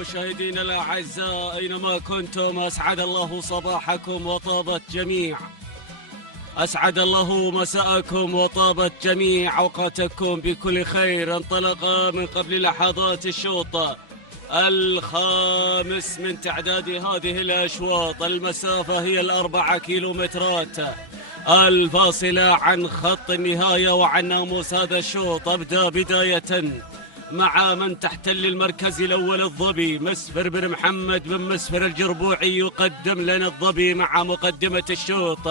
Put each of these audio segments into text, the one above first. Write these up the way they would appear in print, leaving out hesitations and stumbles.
مشاهدينا الأعزاء أينما كنتم، أسعد الله صباحكم وطابت جميع أسعد الله مساءكم وطابت جميع أوقاتكم بكل خير. انطلق من قبل لحظات الشوط الخامس من تعداد هذه الأشواط. المسافة هي 4 كيلومترات الفاصلة عن خط النهاية وعن ناموس هذا الشوط. أبدأ بداية مع من تحتل المركز الأول الظبي مسفر بن محمد بن مسفر الجربوعي، يقدم لنا الظبي مع مقدمة الشوط.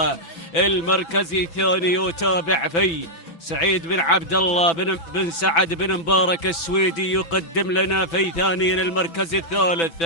المركز الثاني يتابع في سعيد بن عبد الله بن سعد بن مبارك السويدي، يقدم لنا في ثاني المركز الثالث.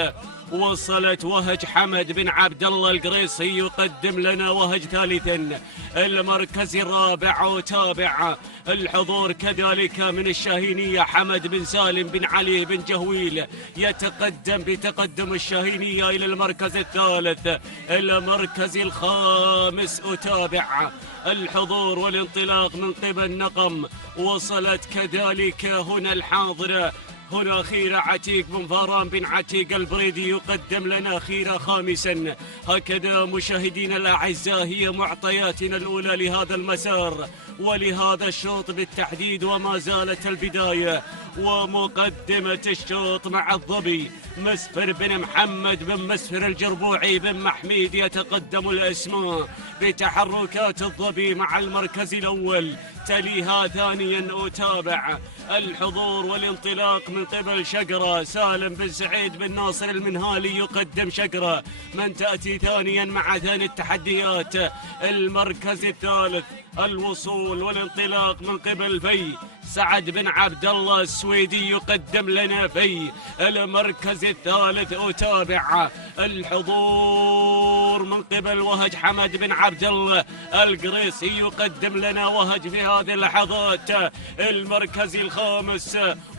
وصلت وهج حمد بن عبد الله القريصي، يقدم لنا وهج ثالثا. المركز الرابع وتابع الحضور كذلك من الشاهينية حمد بن سالم بن علي بن جهويل، يتقدم بتقدم الشاهينية إلى المركز الثالث. المركز الخامس أتابع الحضور والانطلاق من قبل نقم. وصلت كذلك هنا الحاضرة هنا خيرة عتيق بن فاران بن عتيق البريدي، يقدم لنا خيرة خامسا. هكذا مشاهدينا الأعزاء هي معطياتنا الأولى لهذا المسار ولهذا الشوط بالتحديد، وما زالت البداية ومقدمة الشوط مع الظبي مسفر بن محمد بن مسفر الجربوعي بن محميد. يتقدم الأسماء بتحركات الظبي مع المركز الأول. تليها ثانيا أتابع الحضور والانطلاق من قبل شقرة سالم بن سعيد بن ناصر المنهالي، يقدم شقرة من تأتي ثانيا مع ثاني التحديات. المركز الثالث الوصول والانطلاق من قبل في سعد بن عبد الله السويدي، يقدم لنا في المركز الثالث. أتابع الحضور من قبل وهج حمد بن عبد الله القريصي، يقدم لنا وهج في هذه اللحظات. المركز الخامس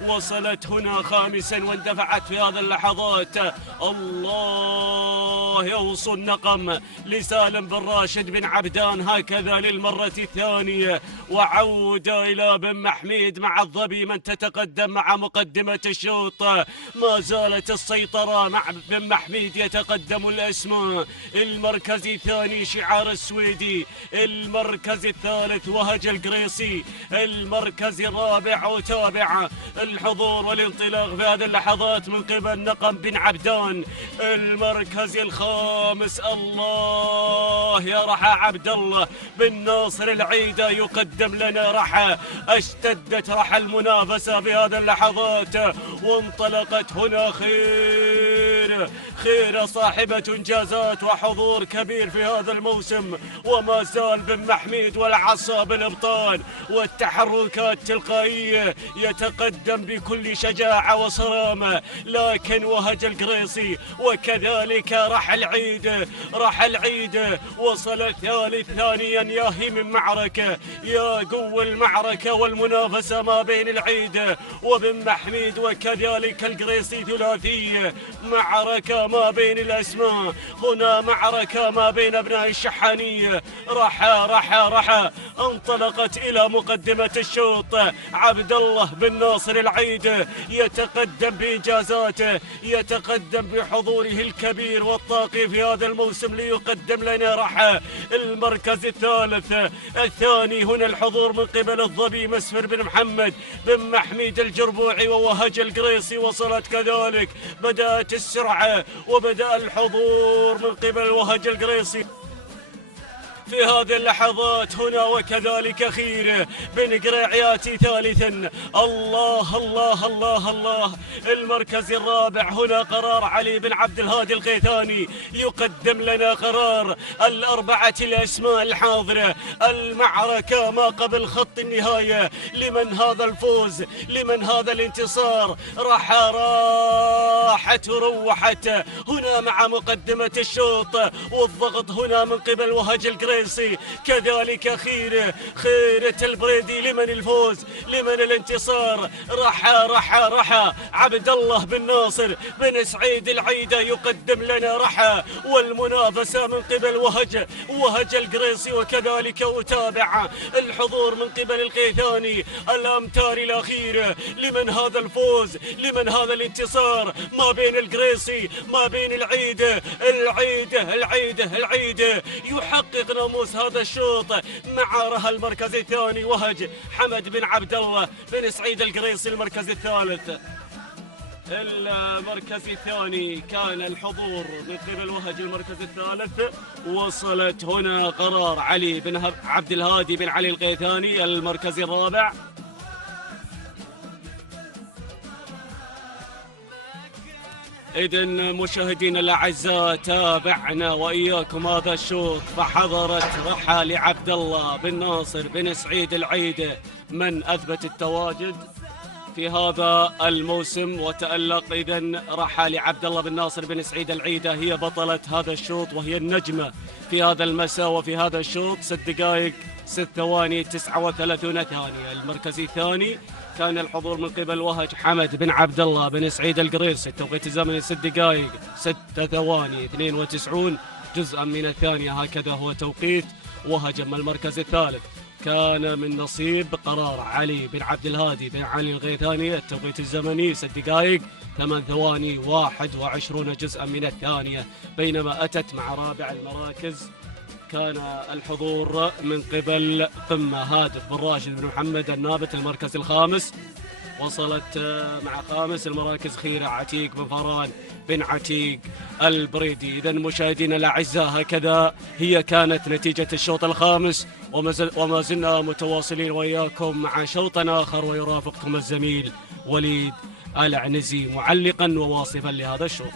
وصلت هنا خامسا واندفعت في هذه اللحظات. الله يوصل نقم لسالم بن راشد بن عبدان، هكذا للمرة الثانية. وعودة إلى بن محميد مع الظبي من تتقدم مع مقدمة الشوط. ما زالت السيطرة مع بن محميد، يتقدم الأسماء. المركز الثاني شعار السويدي، المركز الثالث وهج القريصي، المركز الرابع وتابع الحضور والانطلاق في هذه اللحظات من قبل نقم بن عبدان. المركز الخامس الله يا رحى عبد الله بن ناصر العيدة، يقدم لنا رحى. اشتدت رحى المنافسة في هذه اللحظات وانطلقت هنا خير صاحبة انجازات وحضور كبير في هذا الموسم. وما زال بن محميد والعصا بالابطال والتحركات التلقائية، يتقدم بكل شجاعة وصرامة. لكن وهج القريصي وكذلك رحى العيد وصل الثالث ثانيا. يا هي من معركة، يا قوة المعركة والمنافسة ما بين العيد وبن محميد وكذلك القريصي، ثلاثية. معركة ما بين الأسماء، هنا معركة ما بين أبناء الشحانية. رحى انطلقت إلى مقدمة الشوط. عبد الله بن ناصر العيد يتقدم بإنجازاته، يتقدم بحضوره الكبير والطاقي في هذا الموسم ليقدم لنا رحى. المركز الثالث الثاني هنا الحضور من قبل الظبي مسفر بن محمد بن محميد الجربوعي ووهج القريصي. وصلت كذلك، بدأت السرعة وبدأ الحضور من قبل وهج القريصي في هذه اللحظات هنا. وكذلك خير بن قريعياتي ثالثا. الله الله الله الله. المركز الرابع هنا قرار علي بن عبد الهادي القيثاني، يقدم لنا قرار. الأربعة الأسماء الحاضرة. المعركة ما قبل خط النهاية. لمن هذا الفوز؟ لمن هذا الانتصار؟ راحت وروحت هنا مع مقدمة الشوط والضغط هنا من قبل وهج القريصي القريصي، كذلك خيرة البريدي. لمن الفوز؟ لمن الانتصار؟ رحى عبد الله بن ناصر بن سعيد العيدة يقدم لنا رحى، والمنافسة من قبل وهج القريصي. وكذلك أتابع الحضور من قبل القيثاني. الأمتار الأخيرة، لمن هذا الفوز؟ لمن هذا الانتصار؟ ما بين القريصي ما بين العيدة. يحقق ناموس هذا الشوط مع رها المركز الثاني وهج حمد بن عبد الله بن سعيد القريصي المركز الثالث. المركز الثاني كان الحضور من قبل وهج المركز الثالث. وصلت هنا قرار علي بن عبد الهادي بن علي القيثاني المركز الرابع. إذن مشاهدينا الأعزاء، تابعنا وإياكم هذا الشوط. فحضرت رحى لعبد الله بن ناصر بن سعيد العيدة من أثبت التواجد في هذا الموسم وتألق. إذن رحى لعبد الله بن ناصر بن سعيد العيدة هي بطلة هذا الشوط وهي النجمة في هذا المساء وفي هذا الشوط. 6 دقائق 6 ثواني 39 ثانية. المركز الثاني كان الحضور من قبل وهج حمد بن عبد الله بن سعيد القريصي. التوقيت الزمني 6 دقائق 6 ثواني 92 جزءا من الثانية. هكذا هو توقيت وهج. أما المركز الثالث كان من نصيب قرار علي بن عبد الهادي بن علي القيثاني. التوقيت الزمني 6 دقائق 8 ثواني 21 جزءا من الثانية. بينما أتت مع رابع المراكز كان الحضور من قبل قمة هادف بن راشد بن محمد النابت المركز الخامس. وصلت مع خامس المراكز خيرة عتيق بن فران بن عتيق البريدي. إذن مشاهدينا الأعزاء، هكذا هي كانت نتيجة الشوط الخامس، وما زلنا متواصلين وإياكم مع شوط آخر ويرافقكم الزميل وليد العنزي معلقا وواصفا لهذا الشوط.